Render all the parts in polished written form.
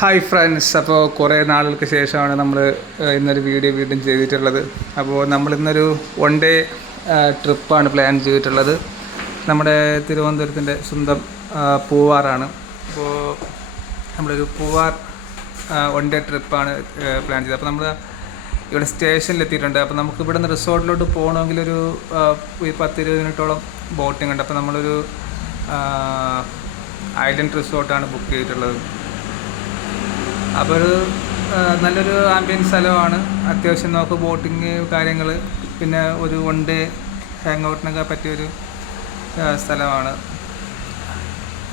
Hi friends, അപ്പോൾ കുറേ നാളുകൾക്ക് ശേഷമാണ് നമ്മൾ ഇന്നൊരു വീഡിയോ വീണ്ടും ചെയ്തിട്ടുള്ളത്. അപ്പോൾ നമ്മളിന്നൊരു വൺ ഡേ ട്രിപ്പാണ് പ്ലാൻ ചെയ്തിട്ടുള്ളത്. നമ്മുടെ തിരുവനന്തപുരത്തിൻ്റെ സ്വന്തം പൂവാറാണ്. അപ്പോൾ നമ്മളൊരു പൂവാർ വൺ ഡേ ട്രിപ്പാണ് പ്ലാൻ ചെയ്തത്. അപ്പോൾ നമ്മൾ ഇവിടെ സ്റ്റേഷനിലെത്തിയിട്ടുണ്ട്. അപ്പോൾ നമുക്ക് ഇവിടെ നിന്ന് റിസോർട്ടിലോട്ട് പോകണമെങ്കിൽ ഒരു 10-20 മിനിറ്റോളം ബോട്ടിംഗ് ഉണ്ട്. അപ്പോൾ നമ്മളൊരു ഐലൻഡ് റിസോർട്ടാണ് ബുക്ക് ചെയ്തിട്ടുള്ളത്. അപ്പോൾ ഒരു നല്ലൊരു ആംബിയൻസ് സ്ഥലമാണ്. അത്യാവശ്യം നമുക്ക് ബോട്ടിങ് കാര്യങ്ങൾ, പിന്നെ ഒരു വൺ ഡേ ഹാങ് ഔട്ടിനൊക്കെ പറ്റിയൊരു സ്ഥലമാണ്.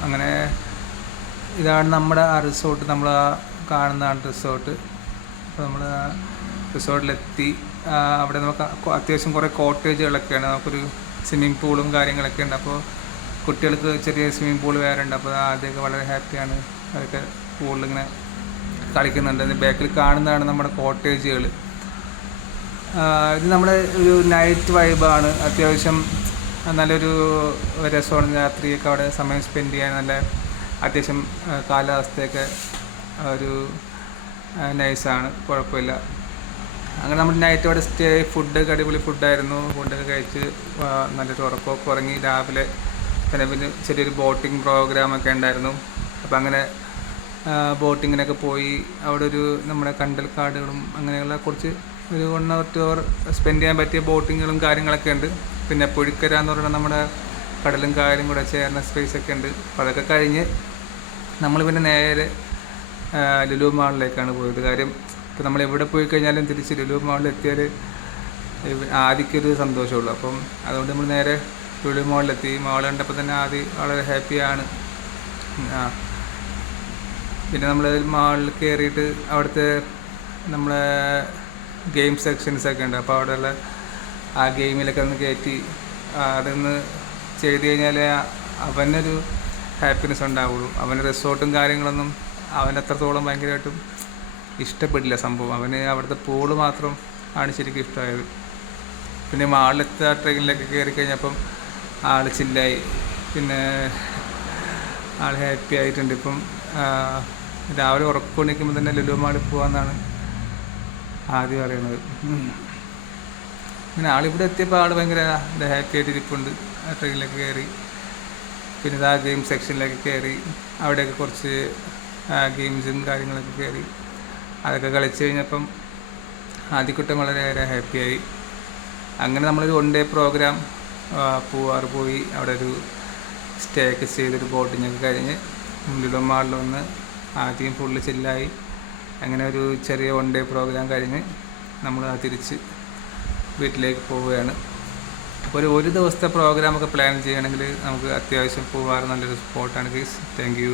അങ്ങനെ ഇതാണ് നമ്മുടെ ആ റിസോർട്ട്, നമ്മൾ കാണുന്നതാണ് റിസോർട്ട്. അപ്പോൾ നമ്മൾ റിസോർട്ടിലെത്തി. അവിടെ നമുക്ക് അത്യാവശ്യം കുറേ കോട്ടേജുകളൊക്കെയാണ്. നമുക്കൊരു സ്വിമ്മിങ് പൂളും കാര്യങ്ങളൊക്കെ ഉണ്ട്. അപ്പോൾ കുട്ടികൾക്ക് ചെറിയ സ്വിമ്മിങ് പൂൾ വേറെ ഉണ്ട്. അപ്പോൾ ആദ്യമൊക്കെ വളരെ ഹാപ്പിയാണ്. അതൊക്കെ പൂളിലിങ്ങനെ കളിക്കുന്നുണ്ട്. ബാക്കിൽ കാണുന്നതാണ് നമ്മുടെ കോട്ടേജുകൾ. ഇത് നമ്മുടെ ഒരു നൈറ്റ് വൈബാണ്. അത്യാവശ്യം നല്ലൊരു രസമാണ്. രാത്രിയൊക്കെ അവിടെ സമയം സ്പെൻഡ് ചെയ്യാൻ നല്ല അത്യാവശ്യം കാലാവസ്ഥയൊക്കെ ഒരു നൈസാണ്, കുഴപ്പമില്ല. അങ്ങനെ നമ്മൾ നൈറ്റ് അവിടെ സ്റ്റേ. ഫുഡൊക്കെ അടിപൊളി ഫുഡായിരുന്നു. ഫുഡൊക്കെ കഴിച്ച് നല്ലൊരു ഉറക്കമൊക്കെ ഉറങ്ങി. രാവിലെ പിന്നെ ചെറിയൊരു ബോട്ടിങ് പ്രോഗ്രാമൊക്കെ ഉണ്ടായിരുന്നു. അപ്പോൾ അങ്ങനെ ബോട്ടിങ്ങിനൊക്കെ പോയി. അവിടെ ഒരു നമ്മുടെ കണ്ടൽക്കാടുകളും അങ്ങനെയുള്ള കുറച്ച് ഒരു 1 or 2 hour സ്പെൻഡ് ചെയ്യാൻ പറ്റിയ ബോട്ടിങ്ങുകളും കാര്യങ്ങളൊക്കെ ഉണ്ട്. പിന്നെ പുഴിക്കര എന്ന് പറയുന്നത് നമ്മുടെ കടലും കായലും കൂടെ ചേർന്ന സ്പേസൊക്കെ ഉണ്ട്. അപ്പോൾ അതൊക്കെ കഴിഞ്ഞ് നമ്മൾ പിന്നെ നേരെ ലുലു മാളിലേക്കാണ് പോയത്. കാര്യം ഇപ്പോൾ നമ്മൾ എവിടെ പോയി കഴിഞ്ഞാലും തിരിച്ച് ലുലു മാളിൽ എത്തിയാൽ ആദ്യമൊരു സന്തോഷമുള്ളൂ. അപ്പം അതുകൊണ്ട് നമ്മൾ നേരെ ലുലു മാളിലെത്തി. മാൾ കണ്ടപ്പോൾ തന്നെ ആദ്യം വളരെ ഹാപ്പിയാണ്. പിന്നെ നമ്മൾ മാളിൽ കയറിയിട്ട് അവിടുത്തെ നമ്മളെ ഗെയിം സെക്ഷൻസൊക്കെ ഉണ്ട്. അപ്പോൾ അവിടെയുള്ള ആ ഗെയിമിലൊക്കെ ഒന്ന് കയറ്റി അതൊന്ന് ചെയ്ത് കഴിഞ്ഞാൽ അവനൊരു ഹാപ്പിനെസ് ഉണ്ടാവുള്ളൂ. അവന് റിസോർട്ടും കാര്യങ്ങളൊന്നും അവനത്രത്തോളം ഭയങ്കരമായിട്ടും ഇഷ്ടപ്പെട്ടില്ല സംഭവം. അവന് അവിടുത്തെ പൂള് മാത്രം ആണ് ശരിക്കും ഇഷ്ടമായത്. പിന്നെ മാളിലത്തെ ട്രെയിനിലൊക്കെ കയറി കഴിഞ്ഞപ്പം ആൾ ചില്ലായി. പിന്നെ ആൾ ഹാപ്പി ആയിട്ടുണ്ട്. ഇപ്പം രാവിലെ ഉറക്കൊണിക്കുമ്പോൾ തന്നെ ലുലു മാളിൽ പോകാമെന്നാണ് ആദ്യം അറിയണത്. പിന്നെ ആളിവിടെ എത്തിയപ്പോൾ ആൾ ഭയങ്കര ഹാപ്പി ആയിട്ട് ഇരിപ്പുണ്ട്. ട്രെയിനിലൊക്കെ കയറി. പിന്നെ ഇതാ ഗെയിം സെക്ഷനിലൊക്കെ കയറി. അവിടെയൊക്കെ കുറച്ച് ഗെയിംസും കാര്യങ്ങളൊക്കെ കയറി. അതൊക്കെ കളിച്ച് കഴിഞ്ഞപ്പം ആദ്യക്കുട്ടം വളരെയേറെ ഹാപ്പിയായി. അങ്ങനെ നമ്മളൊരു വൺ ഡേ പ്രോഗ്രാം പൂവാറ് പോയി. അവിടെ ഒരു സ്റ്റേ ഒക്കെ ചെയ്തൊരു ബോട്ടിങ്ങൊക്കെ കഴിഞ്ഞ് ലുലു മാളിൽ വന്ന് ആദ്യം ഫുള്ള് ചില്ലായി. അങ്ങനെ ഒരു ചെറിയ വൺ ഡേ പ്രോഗ്രാം കഴിഞ്ഞ് നമ്മൾ തിരിച്ച് വീട്ടിലേക്ക് പോവുകയാണ്. അപ്പോൾ ഒരു ദിവസത്തെ പ്രോഗ്രാമൊക്കെ പ്ലാൻ ചെയ്യണമെങ്കിൽ നമുക്ക് അത്യാവശ്യം പൂവാറ് നല്ലൊരു സ്പോട്ടാണ് ഗൈസ്. Thank you.